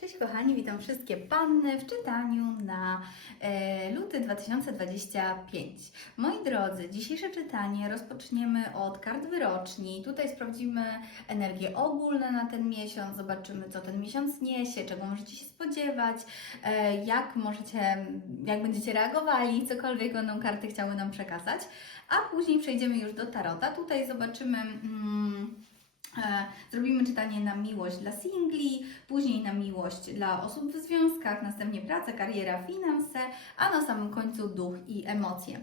Cześć kochani, witam wszystkie panny w czytaniu na e, luty 2025. Moi drodzy, dzisiejsze czytanie rozpoczniemy od kart wyroczni. Tutaj sprawdzimy energie ogólne na ten miesiąc, zobaczymy co ten miesiąc niesie, czego możecie się spodziewać, e, jak możecie, jak będziecie reagowali, cokolwiek będą karty chciały nam przekazać. A później przejdziemy już do tarota. Tutaj zobaczymy... Mm, E, Zrobimy czytanie na miłość dla singli, później na miłość dla osób w związkach, następnie praca, kariera, finanse, a na samym końcu duch i emocje.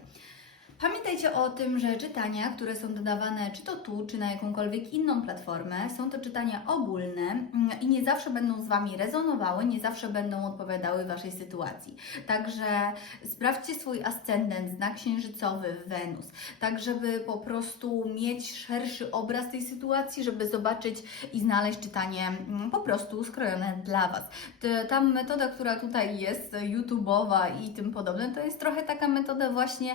Pamiętajcie o tym, że czytania, które są dodawane czy to tu, czy na jakąkolwiek inną platformę, są to czytania ogólne mm, i nie zawsze będą z Wami rezonowały, nie zawsze będą odpowiadały Waszej sytuacji. Także sprawdźcie swój ascendent, znak księżycowy, Wenus, tak żeby po prostu mieć szerszy obraz tej sytuacji, żeby zobaczyć i znaleźć czytanie mm, po prostu skrojone dla Was. Ta metoda, która tutaj jest, YouTube'owa i tym podobne, to jest trochę taka metoda właśnie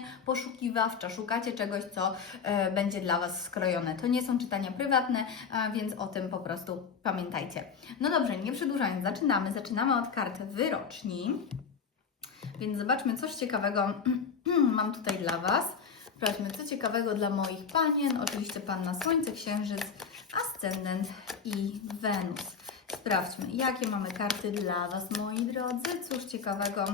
poszukiwawcza. Szukacie czegoś, co e, będzie dla Was skrojone. To nie są czytania prywatne, więc o tym po prostu pamiętajcie. No dobrze, nie przedłużając, zaczynamy. Zaczynamy od kart wyroczni. Więc zobaczmy coś ciekawego mam tutaj dla Was. Sprawdźmy, co ciekawego dla moich panien. Oczywiście Panna Słońce, Księżyc, Ascendent i Wenus. Sprawdźmy, jakie mamy karty dla Was, moi drodzy. Cóż ciekawego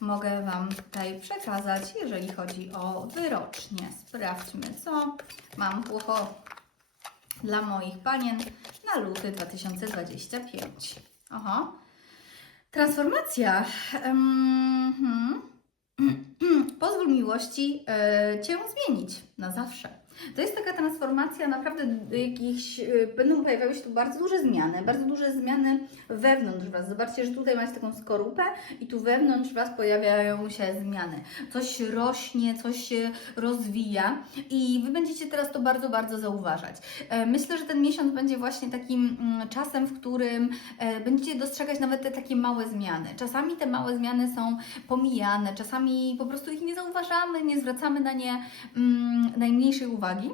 mogę Wam tutaj przekazać, jeżeli chodzi o wyrocznie. Sprawdźmy, co mam płocho dla moich panien na luty 2025. Oho. Transformacja. Mhm. Pozwól miłości e, Cię zmienić na zawsze. To jest taka transformacja, naprawdę jakichś, e, będą pojawiały się tu bardzo duże zmiany, bardzo duże zmiany wewnątrz Was. Zobaczcie, że tutaj macie taką skorupę i tu wewnątrz Was pojawiają się zmiany. Coś rośnie, coś się rozwija i Wy będziecie teraz to bardzo, bardzo zauważać. E, Myślę, że ten miesiąc będzie właśnie takim mm, czasem, w którym e, będziecie dostrzegać nawet te takie małe zmiany. Czasami te małe zmiany są pomijane, czasami po prostu ich nie zauważamy, nie zwracamy na nie mm, najmniejszej uwagi. 마기?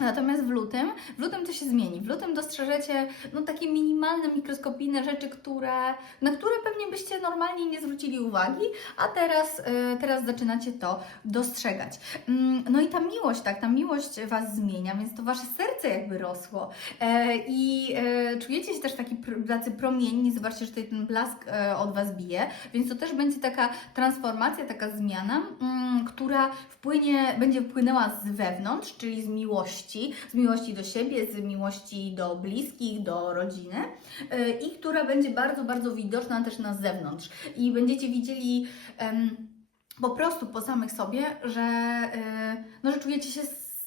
Natomiast w lutym, w lutym to się zmieni. W lutym dostrzeżecie no, takie minimalne, mikroskopijne rzeczy, które, na które pewnie byście normalnie nie zwrócili uwagi, a teraz, e, teraz zaczynacie to dostrzegać. Mm, No i ta miłość, tak, ta miłość Was zmienia, więc to Wasze serce jakby rosło E, i e, czujecie się też taki, tacy promienni, zobaczcie, że tutaj ten blask od Was bije, więc to też będzie taka transformacja, taka zmiana, mm, która wpłynie, będzie wpłynęła z wewnątrz, czyli z miłości, z miłości do siebie, z miłości do bliskich, do rodziny e, i która będzie bardzo, bardzo widoczna też na zewnątrz i będziecie widzieli po prostu po samych sobie, że, e, no, że czujecie się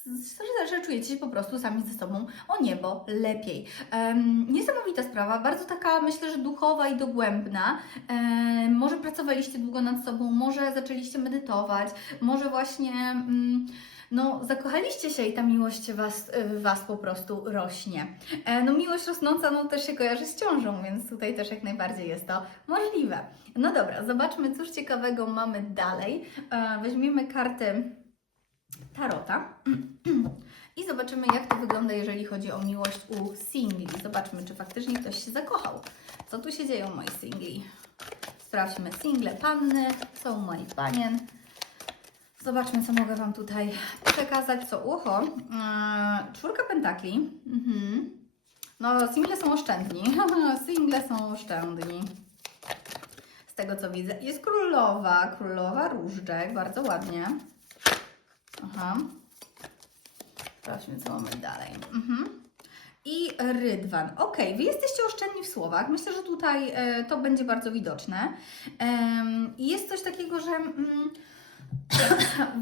że, że czujecie się po prostu sami ze sobą o niebo lepiej. Em, niesamowita sprawa, bardzo taka myślę, że duchowa i dogłębna. Em, może pracowaliście długo nad sobą, może zaczęliście medytować, może właśnie mm, no, zakochaliście się i ta miłość was, w Was po prostu rośnie. E, no miłość rosnąca no, też się kojarzy z ciążą, więc tutaj też jak najbardziej jest to możliwe. No dobra, zobaczmy cóż ciekawego mamy dalej. E, weźmiemy karty Tarota. I zobaczymy, jak to wygląda, jeżeli chodzi o miłość u singli. Zobaczmy, czy faktycznie ktoś się zakochał. Co tu się dzieje u moich singli? Sprawdźmy single panny, u moich panien. Zobaczmy, co mogę Wam tutaj przekazać, co ucho. Eee, czwórka pentakli. Mhm. No, single są oszczędni. single są oszczędni. Z tego, co widzę. Jest królowa, królowa różdżek, bardzo ładnie. Aha. Sprawdźmy, co mamy dalej. Mhm. I Rydwan. Ok, Wy jesteście oszczędni w słowach. Myślę, że tutaj e, to będzie bardzo widoczne. Jest coś takiego, że mm,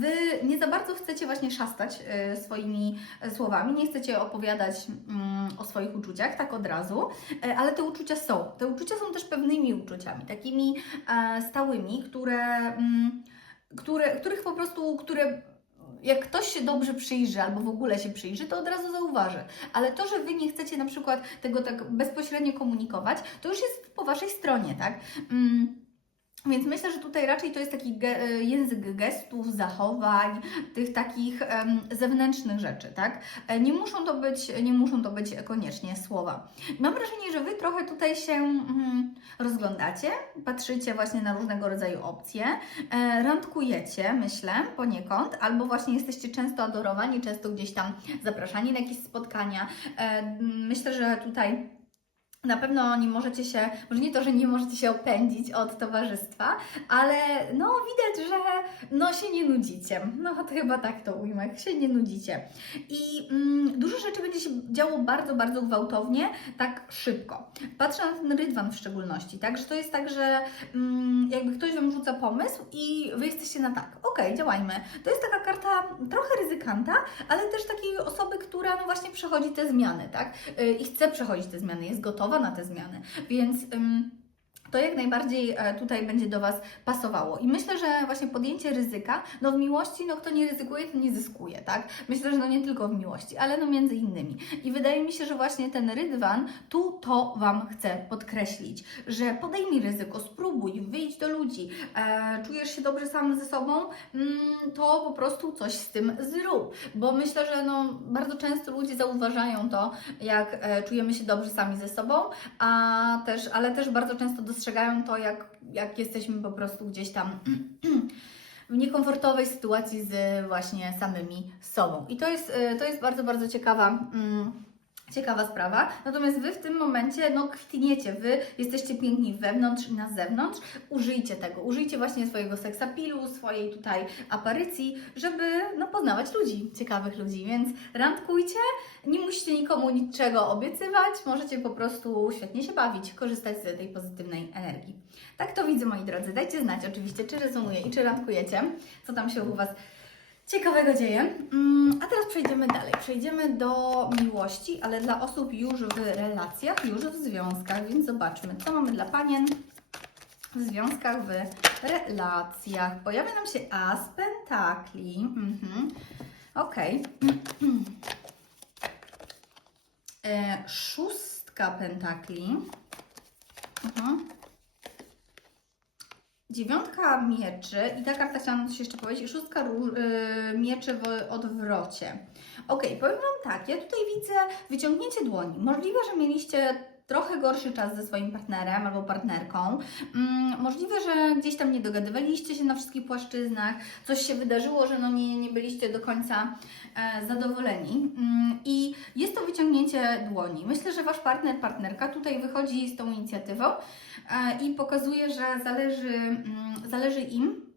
Wy nie za bardzo chcecie właśnie szastać e, swoimi e, słowami, nie chcecie opowiadać mm, o swoich uczuciach tak od razu, e, ale te uczucia są. Te uczucia są też pewnymi uczuciami, takimi stałymi, które, mm, które, których po prostu, które jak ktoś się dobrze przyjrzy albo w ogóle się przyjrzy, to od razu zauważy. Ale to, że Wy nie chcecie na przykład tego tak bezpośrednio komunikować, to już jest po Waszej stronie, tak? Więc myślę, że tutaj raczej to jest taki ge- e, język gestów, zachowań, tych takich em, zewnętrznych rzeczy, tak? E, Nie muszą to być, nie muszą to być koniecznie słowa. Mam wrażenie, że Wy trochę tutaj się mm, rozglądacie, patrzycie właśnie na różnego rodzaju opcje, e, randkujecie, myślę, poniekąd, albo właśnie jesteście często adorowani, często gdzieś tam zapraszani na jakieś spotkania. E, Myślę, że tutaj na pewno nie możecie się, może nie to, że nie możecie się opędzić od towarzystwa, ale no widać, że no się nie nudzicie. No to chyba tak to ujmę, się nie nudzicie. I mm, dużo rzeczy będzie się działo bardzo, bardzo gwałtownie, tak szybko. Patrzę na ten rydwan w szczególności, tak, że to jest tak, że mm, jakby ktoś Wam rzuca pomysł i Wy jesteście na tak, okej, działajmy. To jest taka karta trochę ryzykanta, ale też takiej osoby, która no właśnie przechodzi te zmiany, tak? Y, I chce przechodzić te zmiany, jest gotowa na te zmiany. Więc ym, to jak najbardziej e, tutaj będzie do Was pasowało. I myślę, że właśnie podjęcie ryzyka, no w miłości, no kto nie ryzykuje, to nie zyskuje, tak? Myślę, że no nie tylko w miłości, ale no między innymi. I wydaje mi się, że właśnie ten rydwan tu to Wam chcę podkreślić, że podejmij ryzyko, spróbuj, wyjdź do ludzi, e, czujesz się dobrze sam ze sobą, mm, to po prostu coś z tym zrób. Bo myślę, że no bardzo często ludzie zauważają to, jak e, czujemy się dobrze sami ze sobą, a też, ale też bardzo często dostrzegają to, jak, jak jesteśmy po prostu gdzieś tam w niekomfortowej sytuacji z właśnie samymi sobą. I to jest, e, to jest bardzo, bardzo ciekawa. Ciekawa sprawa. Natomiast Wy w tym momencie, no kwitniecie, Wy jesteście piękni wewnątrz i na zewnątrz. Użyjcie tego, użyjcie właśnie swojego seksapilu, swojej tutaj aparycji, żeby no, poznawać ludzi, ciekawych ludzi. Więc randkujcie, nie musicie nikomu niczego obiecywać, możecie po prostu świetnie się bawić, korzystać z tej pozytywnej energii. Tak to widzę, moi drodzy. Dajcie znać oczywiście, czy rezonuje i czy randkujecie, co tam się u Was ciekawego dzieje. Mm, A teraz przejdziemy dalej. Przejdziemy do miłości, ale dla osób już w relacjach, już w związkach, więc zobaczmy, co mamy dla panien w związkach, w relacjach. Pojawia nam się as pentakli. Mhm. Okej. E, Szóstka pentakli. Mhm. Dziewiątka mieczy i ta karta chciałam coś jeszcze powiedzieć, szóstka róż, y, mieczy w odwrocie. Ok, powiem Wam tak, ja tutaj widzę wyciągnięcie dłoni. Możliwe, że mieliście trochę gorszy czas ze swoim partnerem albo partnerką. Mm, możliwe, że gdzieś tam nie dogadywaliście się na wszystkich płaszczyznach, coś się wydarzyło, że no nie, nie byliście do końca e, zadowoleni. Mm, I jest to wyciągnięcie dłoni. Myślę, że Wasz partner, partnerka tutaj wychodzi z tą inicjatywą e, i pokazuje, że zależy, mm, zależy im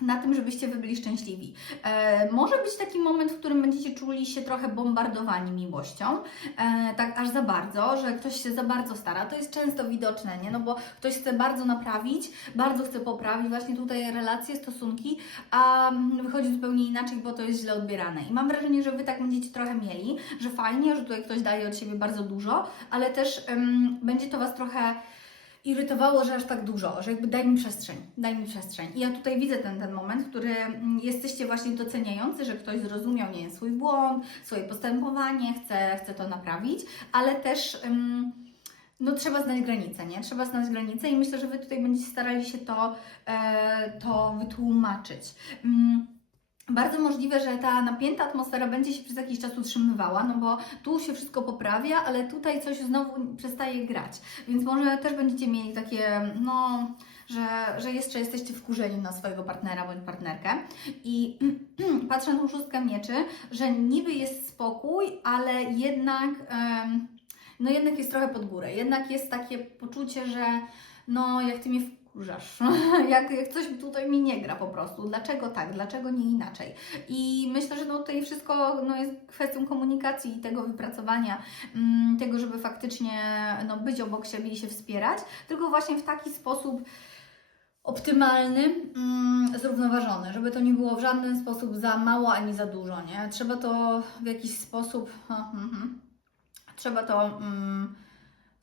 na tym, żebyście Wy byli szczęśliwi. E, może być taki moment, w którym będziecie czuli się trochę bombardowani miłością, e, tak aż za bardzo, że ktoś się za bardzo stara. To jest często widoczne, nie? No bo ktoś chce bardzo naprawić, bardzo chce poprawić właśnie tutaj relacje, stosunki, a mm, wychodzi zupełnie inaczej, bo to jest źle odbierane. I mam wrażenie, że Wy tak będziecie trochę mieli, że fajnie, że tutaj ktoś daje od siebie bardzo dużo, ale też będzie to Was trochę irytowało, że aż tak dużo, że jakby daj mi przestrzeń, daj mi przestrzeń. I ja tutaj widzę ten, ten moment, w którym mm, jesteście właśnie doceniający, że ktoś zrozumiał, nie wiem, swój błąd, swoje postępowanie, chce, chce to naprawić, ale też ym, no trzeba znać granice, nie? Trzeba znać granice i myślę, że Wy tutaj będziecie starali się to, e, to wytłumaczyć. Ym, bardzo możliwe, że ta napięta atmosfera będzie się przez jakiś czas utrzymywała, no bo tu się wszystko poprawia, ale tutaj coś znowu przestaje grać. Więc może też będziecie mieli takie, no, że, że jeszcze jesteście wkurzeni na swojego partnera bądź partnerkę. I patrzę na tą szóstkę mieczy, że niby jest spokój, ale jednak, no jednak jest trochę pod górę. Jednak jest takie poczucie, że no jak Ty mnie wkurzasz, jak, jak coś tutaj mi nie gra po prostu. Dlaczego tak, dlaczego nie inaczej? I myślę, że no tutaj wszystko no, jest kwestią komunikacji i tego wypracowania, mm, tego, żeby faktycznie no, być obok siebie i się wspierać, tylko właśnie w taki sposób optymalny, mm, zrównoważony, żeby to nie było w żaden sposób za mało ani za dużo, nie? Trzeba to w jakiś sposób, ha, mhm. trzeba to mm,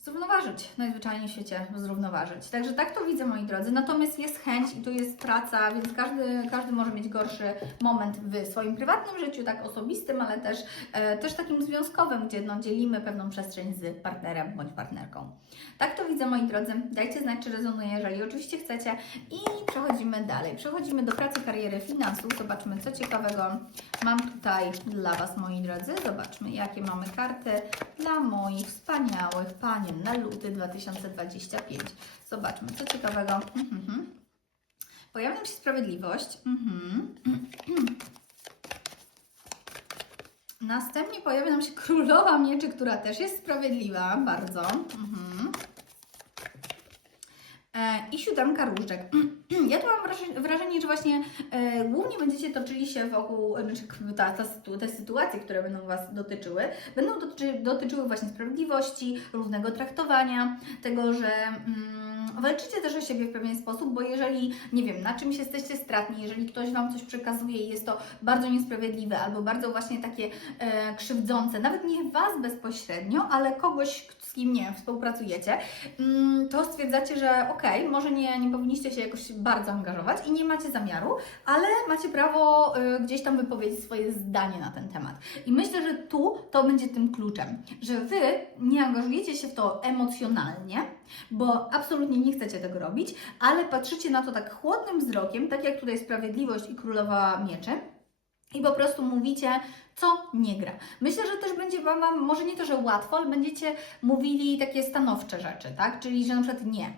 zrównoważyć, najzwyczajniej w świecie zrównoważyć. Także tak to widzę, moi drodzy. Natomiast jest chęć i tu jest praca, więc każdy, każdy może mieć gorszy moment w swoim prywatnym życiu, tak osobistym, ale też, e, też takim związkowym, gdzie no, dzielimy pewną przestrzeń z partnerem bądź partnerką. Tak to widzę, moi drodzy. Dajcie znać, czy rezonuje, jeżeli oczywiście chcecie. I przechodzimy dalej. Przechodzimy do pracy, kariery, finansów. Zobaczmy, co ciekawego mam tutaj dla Was, moi drodzy. Zobaczmy, jakie mamy karty dla moich wspaniałych panien na luty 2025. Zobaczmy, co ciekawego. Mhm. Pojawia nam się sprawiedliwość. Mhm. Następnie pojawia nam się królowa mieczy, która też jest sprawiedliwa, bardzo. Mhm. I siódemka różdżek. Ja tu mam wrażenie, że właśnie e, głównie będziecie toczyli się wokół, znaczy te sytuacje, które będą Was dotyczyły, będą dotyczy, dotyczyły właśnie sprawiedliwości, równego traktowania, tego, że mm, walczycie też o siebie w pewien sposób, bo jeżeli, nie wiem, na czymś jesteście stratni, jeżeli ktoś Wam coś przekazuje i jest to bardzo niesprawiedliwe albo bardzo właśnie takie e, krzywdzące, nawet nie Was bezpośrednio, ale kogoś, z kim, nie wiem, współpracujecie, mm, to stwierdzacie, że okej, może nie, nie powinniście się jakoś bardzo angażować i nie macie zamiaru, ale macie prawo y, gdzieś tam wypowiedzieć swoje zdanie na ten temat. I myślę, że tu to będzie tym kluczem, że Wy nie angażujecie się w to emocjonalnie, bo absolutnie nie chcecie tego robić, ale patrzycie na to tak chłodnym wzrokiem, tak jak tutaj Sprawiedliwość i Królowa Mieczy, i po prostu mówicie, co nie gra. Myślę, że też będzie Wam, może nie to, że łatwo, ale będziecie mówili takie stanowcze rzeczy, tak? Czyli, że na przykład nie.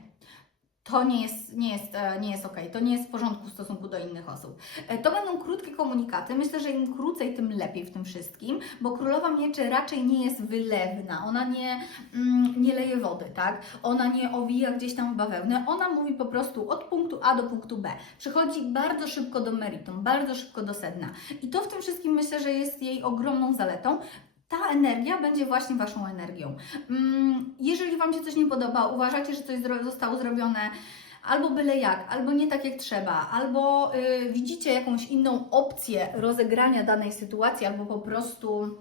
To nie jest, nie jest, e, nie jest ok, to nie jest w porządku w stosunku do innych osób. E, To będą krótkie komunikaty. Myślę, że im krócej, tym lepiej w tym wszystkim, bo królowa mieczy raczej nie jest wylewna, ona nie, mm, nie leje wody, tak? Ona nie owija gdzieś tam bawełnę, ona mówi po prostu od punktu A do punktu B. Przychodzi bardzo szybko do meritum, bardzo szybko do sedna. I to w tym wszystkim myślę, że jest jej ogromną zaletą. Ta energia będzie właśnie Waszą energią. Mm, Jeżeli Wam się coś nie podoba, uważacie, że coś zostało zrobione albo byle jak, albo nie tak jak trzeba, albo y, widzicie jakąś inną opcję rozegrania danej sytuacji, albo po prostu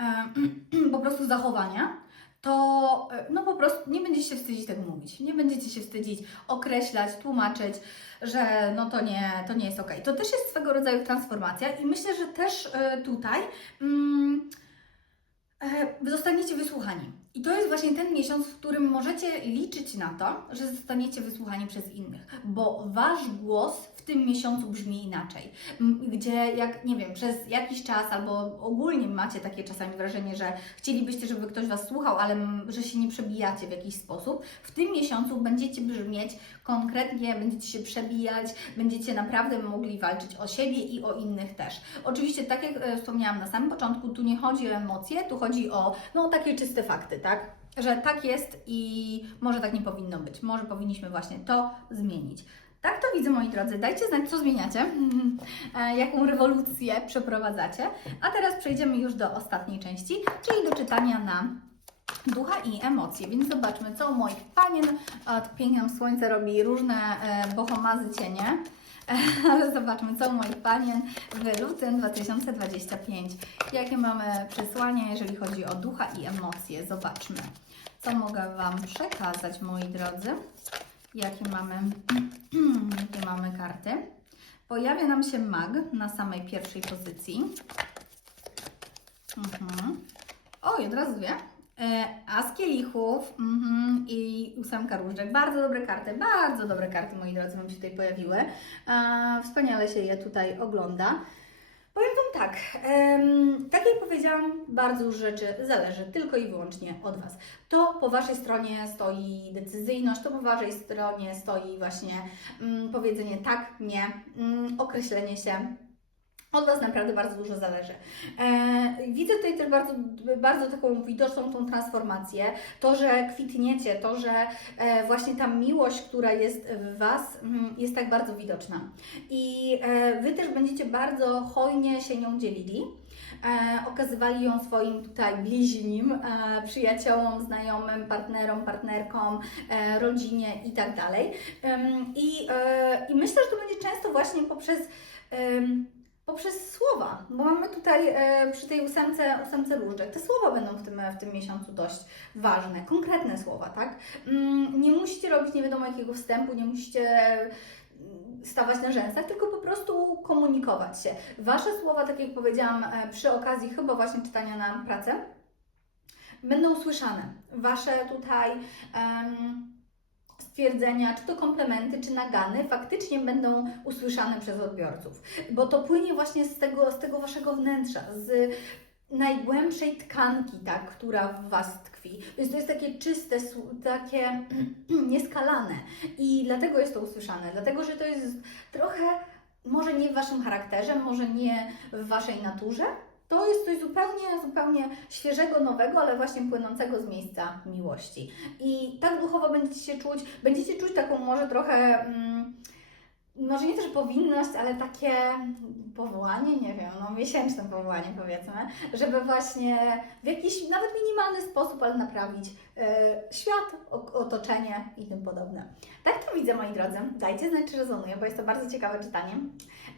e, po prostu zachowania, to e, no po prostu nie będziecie się wstydzić tego mówić. Nie będziecie się wstydzić określać, tłumaczyć, że no to nie, to nie jest ok. To też jest swego rodzaju transformacja i myślę, że też e, tutaj mm, e, zostaniecie wysłuchani. I to jest właśnie ten miesiąc, w którym możecie liczyć na to, że zostaniecie wysłuchani przez innych, bo wasz głos w tym miesiącu brzmi inaczej. Gdzie, jak nie wiem, przez jakiś czas albo ogólnie macie takie czasami wrażenie, że chcielibyście, żeby ktoś was słuchał, ale że się nie przebijacie w jakiś sposób, w tym miesiącu będziecie brzmieć konkretnie, będziecie się przebijać, będziecie naprawdę mogli walczyć o siebie i o innych też. Oczywiście, tak jak e, wspomniałam na samym początku, tu nie chodzi o emocje, tu chodzi o no, takie czyste fakty, tak? Że tak jest i może tak nie powinno być. Może powinniśmy właśnie to zmienić. Tak to widzę, moi drodzy. Dajcie znać, co zmieniacie, e, jaką rewolucję przeprowadzacie. A teraz przejdziemy już do ostatniej części, czyli do czytania na ducha i emocje. Więc zobaczmy, co u moich panien. Pięknie nam słońce robi różne e, bohomazy cienie. Ale zobaczmy, co u moich panien w lutym 2025. Jakie mamy przesłania, jeżeli chodzi o ducha i emocje. Zobaczmy, co mogę Wam przekazać, moi drodzy. Jakie mamy, jakie mamy karty. Pojawia nam się mag na samej pierwszej pozycji. Mhm. O, i od razu dwie. E, As kielichów mhm, i ósemka różdżek. Bardzo dobre karty, bardzo dobre karty, moi drodzy, Wam się tutaj pojawiły. E, wspaniale się je tutaj ogląda. Powiem Wam tak, em, tak jak powiedziałam, bardzo dużo rzeczy zależy tylko i wyłącznie od Was. To po Waszej stronie stoi decyzyjność, to po Waszej stronie stoi właśnie mm, powiedzenie tak, nie, mm, określenie się. Od Was naprawdę bardzo dużo zależy. E, widzę tutaj też bardzo, bardzo taką widoczną tą transformację. To, że kwitniecie, to, że e, właśnie ta miłość, która jest w Was, mm, jest tak bardzo widoczna. I e, Wy też będziecie bardzo hojnie się nią dzielili. Okazywali ją swoim tutaj bliźnim, przyjaciołom, znajomym, partnerom, partnerkom, rodzinie i tak I, myślę, że to będzie często właśnie poprzez poprzez słowa, bo mamy tutaj e, przy tej ósemce, ósemce różdżek, te słowa będą w tym, w tym miesiącu dość ważne, konkretne słowa, tak? Mm, nie musicie robić nie wiadomo jakiego wstępu, nie musicie mm, stawać na rzęsach, tylko po prostu komunikować się. Wasze słowa, tak jak powiedziałam e, przy okazji chyba właśnie czytania na pracę, będą słyszane. Wasze tutaj stwierdzenia, czy to komplementy, czy nagany, faktycznie będą usłyszane przez odbiorców. Bo to płynie właśnie z tego, z tego waszego wnętrza, z najgłębszej tkanki, tak, która w was tkwi. Więc to jest takie czyste, takie nieskalane. I dlatego jest to usłyszane. Dlatego, że to jest trochę, może nie w waszym charakterze, może nie w waszej naturze, to jest coś zupełnie, zupełnie świeżego, nowego, ale właśnie płynącego z miejsca miłości. I tak duchowo będziecie się czuć, będziecie czuć taką może trochę, mm, może nie też powinność, ale takie powołanie, nie wiem, no miesięczne powołanie powiedzmy, żeby właśnie w jakiś nawet minimalny sposób, ale naprawić e, świat, otoczenie i tym podobne. Tak to widzę, moi drodzy. Dajcie znać, czy rezonuje, bo jest to bardzo ciekawe czytanie.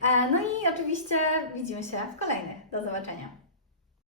E, no i oczywiście widzimy się w kolejnych. Do zobaczenia.